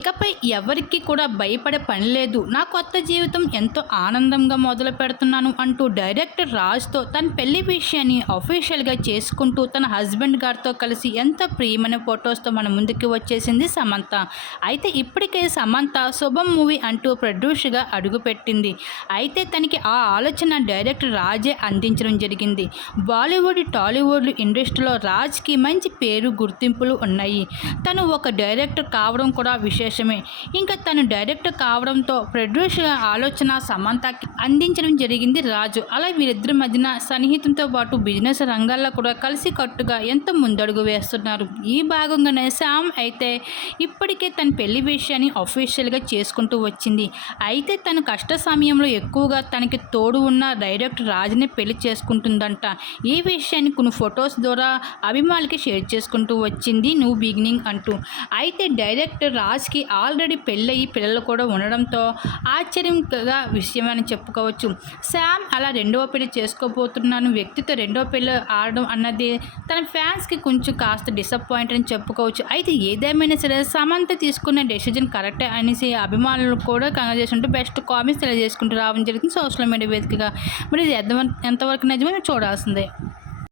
ఇకపై ఎవరికి కూడా భయపడే పని లేదు. నా కొత్త జీవితం ఎంతో ఆనందంగా మొదలు పెడుతున్నాను అంటూ డైరెక్టర్ రాజ్తో తన పెళ్ళి విషయాన్ని అఫీషియల్గా చేసుకుంటూ తన హస్బెండ్ గారితో కలిసి ఎంత ప్రియమైన ఫొటోస్తో మన ముందుకు వచ్చేసింది సమంత. అయితే ఇప్పటికే సమంత శుభం మూవీ అంటూ ప్రొడ్యూసర్గా అడుగుపెట్టింది. అయితే తనకి ఆ ఆలోచన డైరెక్టర్ రాజే అందించడం జరిగింది. బాలీవుడ్ టాలీవుడ్ ఇండస్ట్రీలో రాజ్కి మంచి పేరు గుర్తింపులు ఉన్నాయి. తను ఒక డైరెక్టర్ కావడం కూడా విశేషమే ఇంకా తను డైరెక్టర్ కావడంతో ప్రొడ్యూసర్ ఆలోచన సమంతకి అందించడం జరిగింది రాజు. అలా వీరిద్దరి మధ్యన సన్నిహితంతో పాటు బిజినెస్ రంగాల్లో కూడా కలిసి కట్టుగా ఎంతో ముందడుగు వేస్తున్నారు. ఈ భాగంగానే శామ్ అయితే ఇప్పటికే తన పెళ్ళి విషయాన్ని అఫీషియల్గా చేసుకుంటూ వచ్చింది. అయితే తన కష్ట సమయంలో ఎక్కువగా తనకి తోడు ఉన్న డైరెక్టర్ రాజుని పెళ్ళి చేసుకుంటుందంట. ఈ విషయాన్ని కొన్ని ఫొటోస్ ద్వారా అభిమానులకి షేర్ చేసుకుంటూ వచ్చింది నువ్వు బిగినింగ్ అంటూ. అయితే డైరెక్టర్ రాజ్కి ఆల్రెడీ పెళ్ళయి పిల్లలు కూడా ఉండడంతో ఆశ్చర్యంగా విషయం అని చెప్పుకోవచ్చు. శామ్ అలా రెండవ పెళ్ళి చేసుకోబోతున్నాను. వ్యక్తితో రెండవ పెళ్ళి ఆడడం అన్నది తన ఫ్యాన్స్కి కొంచెం కాస్త డిసప్పాయింట్ అని చెప్పుకోవచ్చు. అయితే ఏదేమైనా సరే సమంత తీసుకున్న డెసిజన్ కరెక్టే అనేసి అభిమానులు కూడా కంగ్రాచులేషన్ బెస్ట్ కామెంట్స్ తెలియజేసుకుంటూ రావడం జరిగింది సోషల్ మీడియా వేదికగా. మరి ఇది ఎంతవరకు నిజమే చూడాల్సిందే.